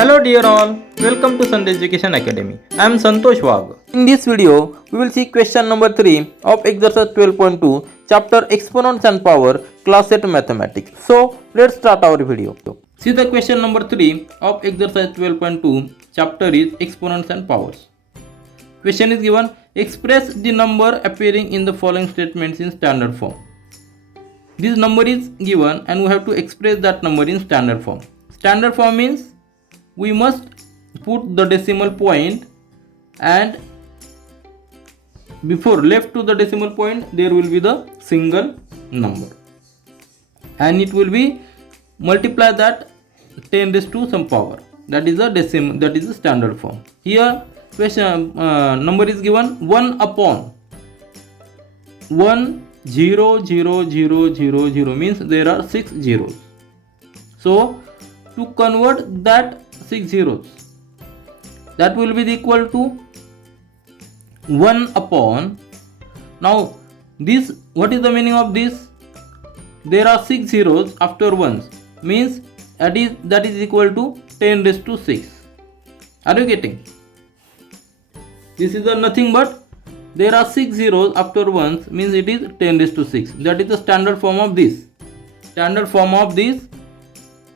Hello dear all, welcome to Sandhya Education Academy. I am Santosh Wagh. In this video, we will see question number 3 of exercise 12.2, chapter Exponents and Power, class 8 Mathematics. So, let's start our video. See the question number 3 of exercise 12.2, chapter is Exponents and Powers. Question is given, express the number appearing in the following statements in standard form. This number is given and we have to express that number in standard form. Standard form means we must put the decimal point and before left to the decimal point there will be the single number and it will be multiply that 10 raised to some power, that is the decimal, that is the standard form. Here question number is given 1 upon 1 0 0 0 0 0 means there are 6 zeros. So to convert that 6 zeros, that will be equal to 1 upon, now this, what is the meaning of this? There are 6 zeros after ones, means that is equal to 10 raised to 6. Are you getting? This is nothing but there are 6 zeros after ones, means it is 10 raised to 6. That is the standard form of this. Standard form of this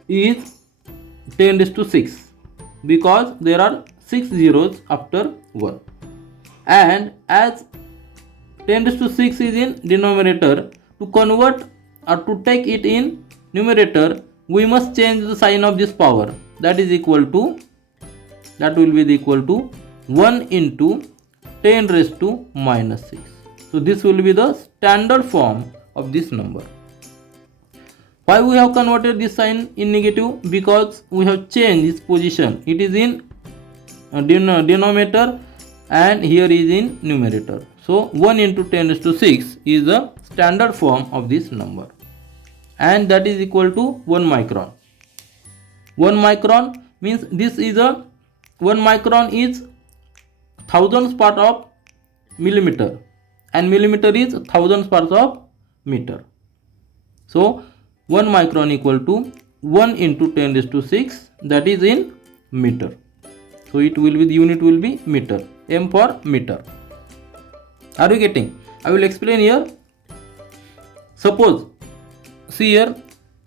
is 10 raised to 6 because there are 6 zeros after 1. And as 10 raised to 6 is in denominator, to convert or to take it in numerator, we must change the sign of this power. That is equal to, that will be equal to 1 into 10 raised to minus 6. So this will be the standard form of this number. Why we have converted this sign in negative? Because we have changed its position. It is in denominator and here is in numerator. So 1 into 10 raised to 6 is the standard form of this number. And that is equal to 1 micron. 1 micron means this is 1 micron is thousandths part of millimeter and millimeter is thousandths parts of meter. So 1 micron equal to 1 into 10 raised to 6, that is in meter. So it will be, the unit will be meter, M for meter. Are you getting? I will explain here. Suppose, see here,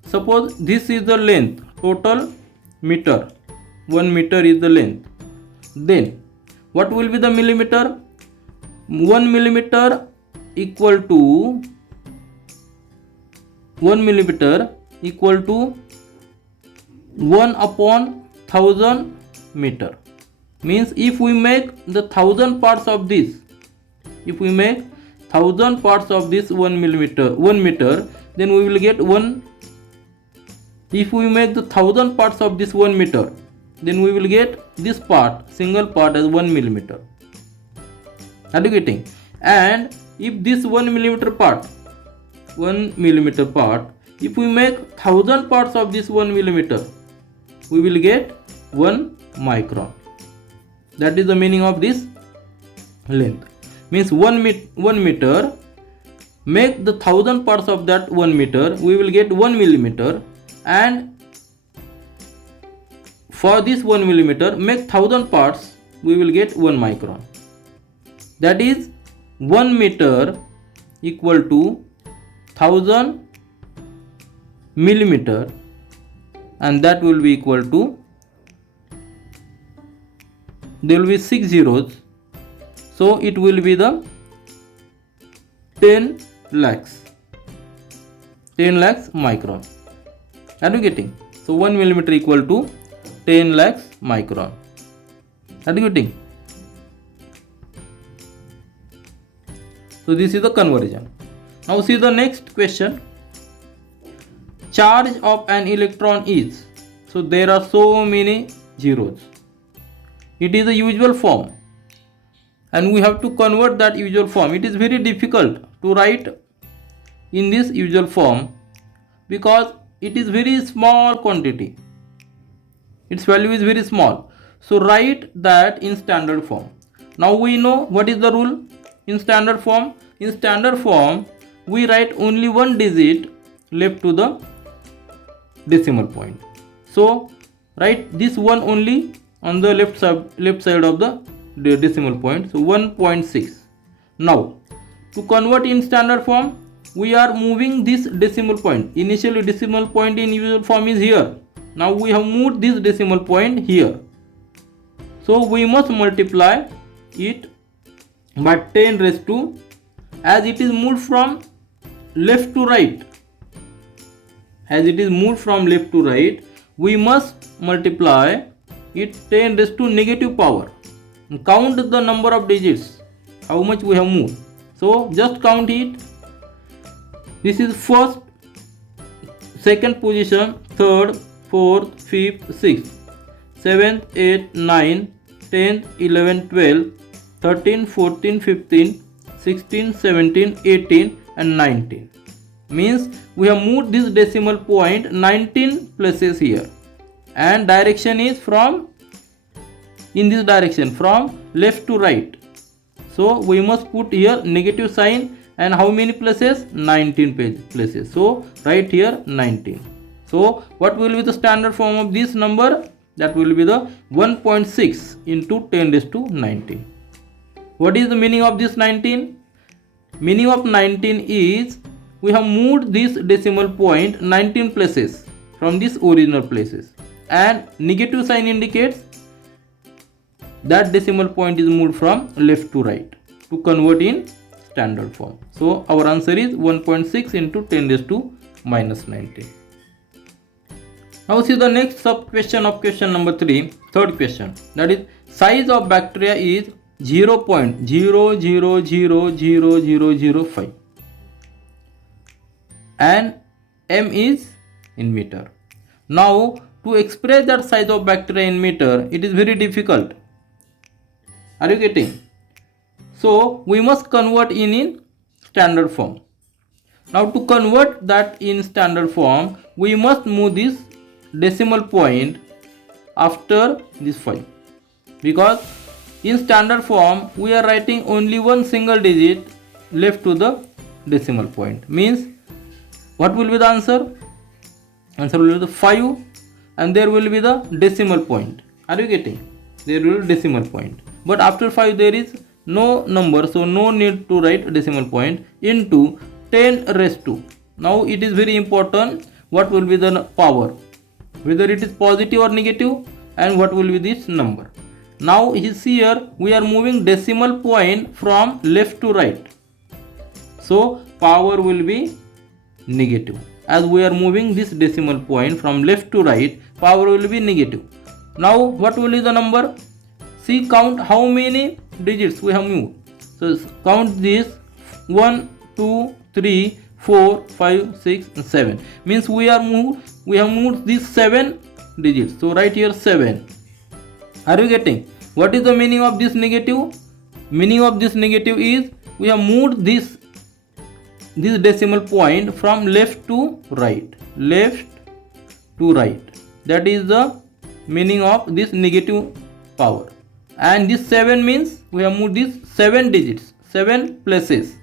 suppose this is the length, total meter, 1 meter is the length. Then what will be the millimeter? 1 millimeter equal to 1 millimeter equal to 1 upon 1000 meter. Means if we make the 1000 parts of this, if we make 1000 parts of this 1 meter, then we will get 1. If we make the 1000 parts of this 1 meter, then we will get this part, single part, as 1 millimeter. Are you getting? And if this 1 millimeter part, if we make 1000 parts of this 1 millimeter, we will get 1 micron. That is the meaning of this length. Means 1 meter, make the 1000 parts of that 1 meter, we will get 1 millimeter, and for this 1 millimeter, make 1000 parts, we will get 1 micron. That is 1 meter equal to 1000 millimeter, and that will be equal to, there will be 6 zeros, so it will be the 10 lakhs micron. Are you getting? So 1 millimeter equal to 10 lakhs micron. Are you getting? So this is the conversion. Now see the next question. Charge of an electron is, so there are so many zeros. It is the usual form and we have to convert that usual form. It is very difficult to write in this usual form because it is very small quantity. Its value is very small. So write that in standard form. Now we know what is the rule in standard form. In standard form, we write only one digit left to the decimal point. So write this one only on the left side of the decimal point. So 1.6. Now to convert in standard form, we are moving this decimal point. Initially decimal point in usual form is here. Now we have moved this decimal point here. So we must multiply it by 10 raised to, as it is moved from left to right. As it is moved from left to right, we must multiply it 10 raised to negative power. Count the number of digits, how much we have moved. So just count it. This is first, second position, third, fourth, fifth, sixth, 7th, 8th, 9th, 10th, 11th, 12th, 13th, 14th, 15th, 16th, 17th, 18th and 19th. Means we have moved this decimal point 19 places here, and direction is from in this direction from left to right. So we must put here negative sign, and how many places? 19 places. So right here 19. So what will be the standard form of this number? That will be the 1.6 into 10 raised to 19. What is the meaning of this 19? Meaning of 19 is we have moved this decimal point 19 places from this original places, and negative sign indicates that decimal point is moved from left to right to convert in standard form. So our answer is 1.6 into 10 raised to minus 19. Now see the next sub question of question number 3, third question, that is size of bacteria is 0.00000005 and m is in meter. Now to express that size of bacteria in meter, it is very difficult. Are you getting? So we must convert in standard form. Now to convert that in standard form, we must move this decimal point after this 5, because in standard form we are writing only one single digit left to the decimal point. Means what will be the answer? Answer will be the 5, and there will be the decimal point. Are you getting? There will be decimal point, but after 5 there is no number, so no need to write decimal point, into 10 raised to. Now it is very important what will be the power, whether it is positive or negative, and what will be this number. Now here we are moving decimal point from left to right, so power will be negative. As we are moving this decimal point from left to right, power will be negative. Now what will be the number? See, count how many digits we have moved. So count this 1, 2, 3, 4, 5, 6 and 7. Means we have moved these 7 digits. So write here 7. Are you getting? What is the meaning of this negative? Meaning of this negative is we have moved this decimal point from left to right. Left to right. That is the meaning of this negative power. And this 7 means we have moved these 7 digits, 7 places.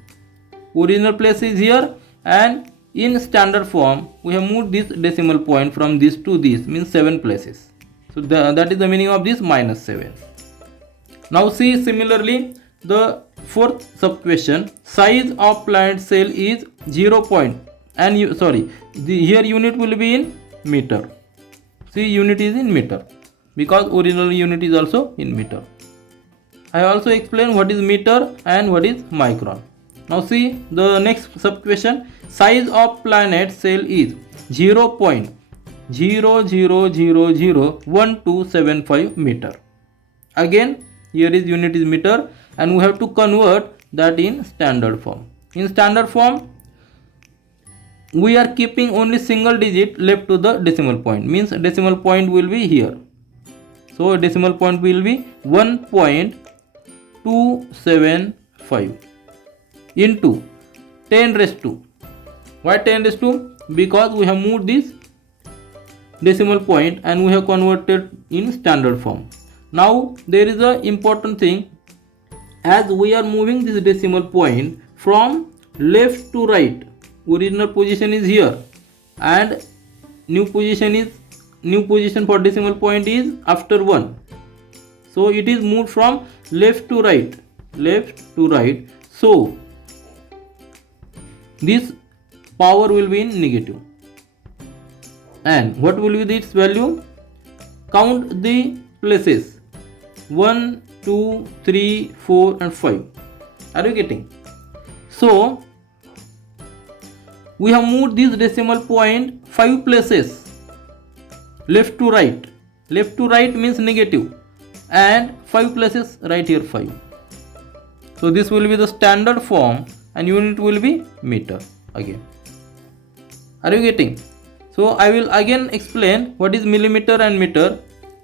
Original place is here, and in standard form we have moved this decimal point from this to this, means 7 places. So that is the meaning of this minus 7. Now see, similarly the fourth sub question, size of plant cell is 0 point, and here unit will be in meter. See, unit is in meter, because original unit is also in meter. I also explain what is meter and what is micron. Now see the next sub question, size of planet cell is 0.00001275 meter. Again here is unit is meter, and we have to convert that in standard form. In standard form we are keeping only single digit left to the decimal point, means decimal point will be here. So decimal point will be 1.275 into 10 raised to. Why 10 raised to? Because we have moved this decimal point and we have converted in standard form. Now there is a important thing, as we are moving this decimal point from left to right, original position is here and new position is new position for decimal point is after 1. So it is moved from left to right. So this power will be in negative. And what will be its value? Count the places 1, 2, 3, 4 and 5. Are you getting? So we have moved this decimal point 5 places left to right. Left to right means negative, and 5 places right here 5. So this will be the standard form and unit will be meter again. Are you getting? So I will again explain what is millimeter and meter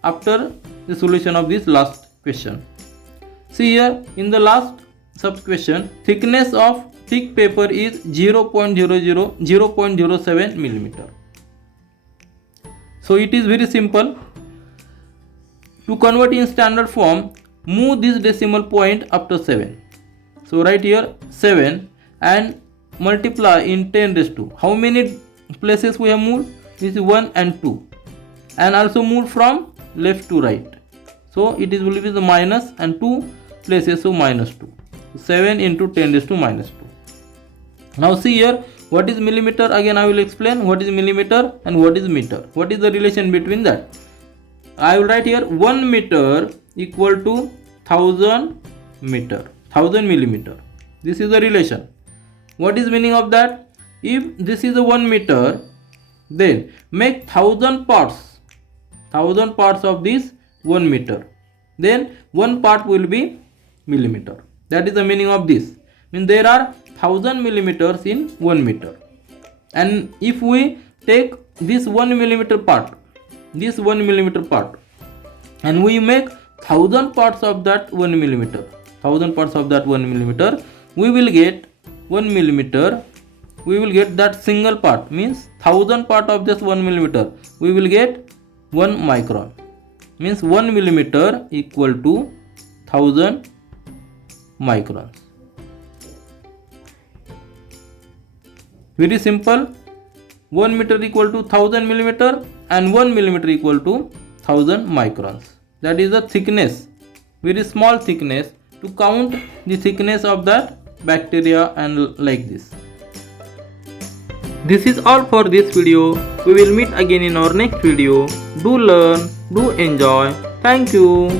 after the solution of this last question. See here, in the last sub question, thickness of thick paper is 0.07 millimeter. So it is very simple. To convert in standard form, move this decimal point after 7. So right here 7 and multiply in 10 raised to. How many places we have moved? This is 1 and 2. And also moved from left to right. So it is will be the minus and 2 places, so minus 2. 7 into 10 raised to minus 2. Now see here, what is millimeter? Again I will explain what is millimeter and what is meter. What is the relation between that? I will write here 1 meter equal to 1000 meter, 1000 millimeter. This is the relation. What is meaning of that? If this is a 1 meter, then make 1000 parts of this 1 meter. Then one part will be millimeter. That is the meaning of this. Means there are 1000 millimeters in 1 meter. And if we take this 1 millimeter part, and we make 1000 parts of that 1 millimeter, we will get 1 millimeter. We will get that single part, means 1000 part of just 1 millimeter. We will get 1 micron. Means 1 millimeter equal to 1000 microns. Very simple. 1 meter equal to 1000 millimeter and 1 millimeter equal to 1000 microns. That is the thickness, very small thickness, to count the thickness of that bacteria and like this. This is all for this video. We will meet again in our next video. Do learn, do enjoy. Thank you.